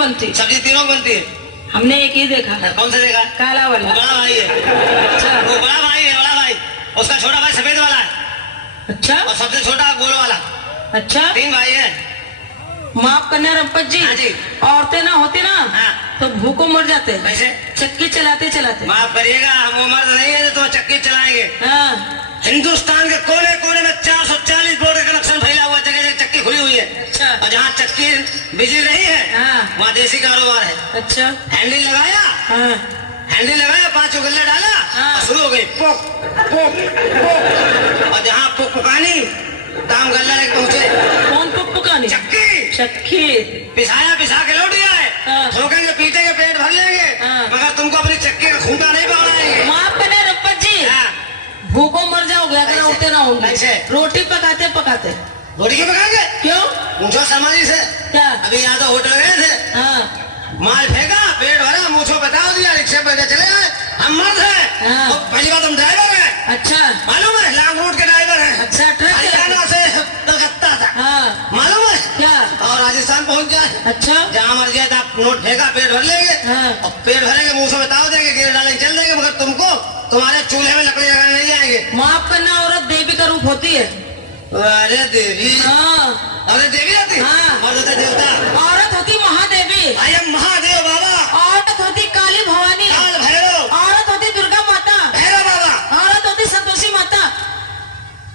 बनती? सब्जी तीनों बनती है। हमने एक ही देखा। कौन सा देखा? काला वाला। वो बड़ा भाई है। अच्छा वो बड़ा भाई है, बड़ा भाई। उसका छोटा भाई सफेद वाला है अच्छा और सबसे छोटा गोल वाला। अच्छा। 3 भाई है। माफ करना रंपत जी। हाँ जी। औरतें ना होती ना हाँ। तो भूखों मर जाते। कैसे? चक्की चलाते चलाते। माफ करिएगा, हम वो मर्द नहीं है जो तो चक्की चलाएंगे। हाँ। हिंदुस्तान के कोने कोने में 440 बोर्ड का कनेक्शन फैला हुआ, जगह जगह चक्की खुली हुई है। अच्छा। और जहाँ चक्की बिजली नहीं है हाँ। वहाँ देसी कारोबार है। अच्छा। हैंडल लगाया, हाँ। हैंडल लगाया, 5 गल्ला डाला हाँ। और शुरू हो गई पोक पोक पोक। और जहाँ पुक पुकानी काम गल्ला लेके पहुंचे। कौन पुकानी? चक्की। चक्की। पिसाया, पिसा के लौट गया है। हाँ। ठोकेंगे पीटेंगे पेट भर लेंगे। हाँ। मगर तुमको अपनी चक्की का खूंटा नहीं पकड़ाएंगे। माफ करना रंपत जी। हाँ। भूखों मर जाओगे अगर कैसे? औरतें ना होंगी। कैसे? रोटी पकाते पकाते। रोटी क्यों पकाएंगे? क्यों? पूछो समाजी से। क्या? अभी यहाँ तो होटल गए थे, हाँ। माल फेंका, पेट भरा, मुझको बताओ दिया, रिक्शे पर चले आए। हम मर्द हैं। हाँ। तो पहली बात हम ड्राइवर हैं। अच्छा मालूम है, लॉन्ग रूट के ड्राइवर हैं। अच्छा। ट्रक हरियाणा से कलकत्ता तक। हाँ। मालूम है? क्या? और राजस्थान पहुंच जाए। अच्छा। जहाँ मर्जी है आप नोट फेंका, पेट भर लेंगे। हाँ। और पेट भरेंगे, मुंह से बताओ देंगे, गिर डालेंगे, चल देंगे, मगर तुमको तुम्हारे चूल्हे में लकड़ी लगाने नहीं आएंगे। माफ करना, औरत देवी का रूप होती है। अरे देवी। हाँ। अरे देवी होती? हाँ। और होते देवता। औरत होती महादेवी। आई एम महादेव बाबा। औरत होती काली भवानी। काल भैरव। औरत होती दुर्गा माता। भैरव बाबा। औरत होती संतोषी माता।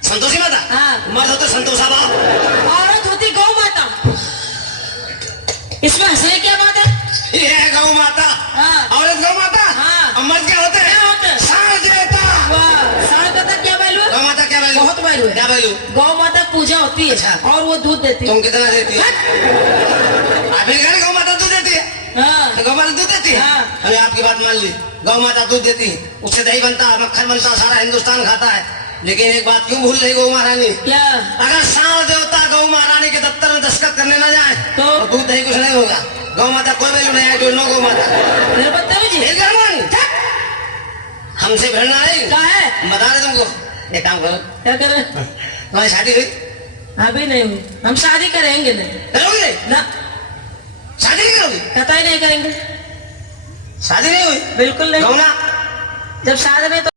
संतोषी माता। हाँ। मर्द होते संतोषा बाबा। औरत होती गौ माता। इसमें हंसने क्या बात है? ये है गौ माता। हाँ। औरत गौ माता। हाँ। और मर्द क्या होते हैं? क्या होते हैं? सांड देवता। वाह, साढ़े पता क्या वैल्यू है? गौ माता क्या वैल्यू? बहुत वैल्यू है। क्या वैल्यू? गौ माता पूजा होती है। अच्छा। और वो दूध देती है। तुम कितना देती है? अभी कह रहे गौ माता दूध देती है। हाँ। गौ माता दूध देती है। हाँ। हमने आपकी बात मान ली, गौ माता दूध देती है, उससे दही बनता है, मक्खन बनता है, सारा हिंदुस्तान खाता है। लेकिन एक बात क्यों भूल रही गौ महारानी? क्या? अगर सांड देवता गौ महारानी के दफ्तर में दस्तखत करने ना जाए तो दूध दही कुछ नहीं होगा। गौ माता कोई वैल्यू नहीं है, जो नो गौ माता। बदतमीजी हिल कर मन। हमसे भिड़ना नहीं। क्या है? बता रहे तुमको, एक काम करो, क्या करें? तुम्हारी शादी हुई? अभी नहीं हुई। हम शादी करेंगे नहीं। करोगी नहीं? ना, शादी नहीं करोगी? कतई नहीं करेंगे। शादी नहीं हुई? बिल्कुल नहीं। गौना जब शादी में तो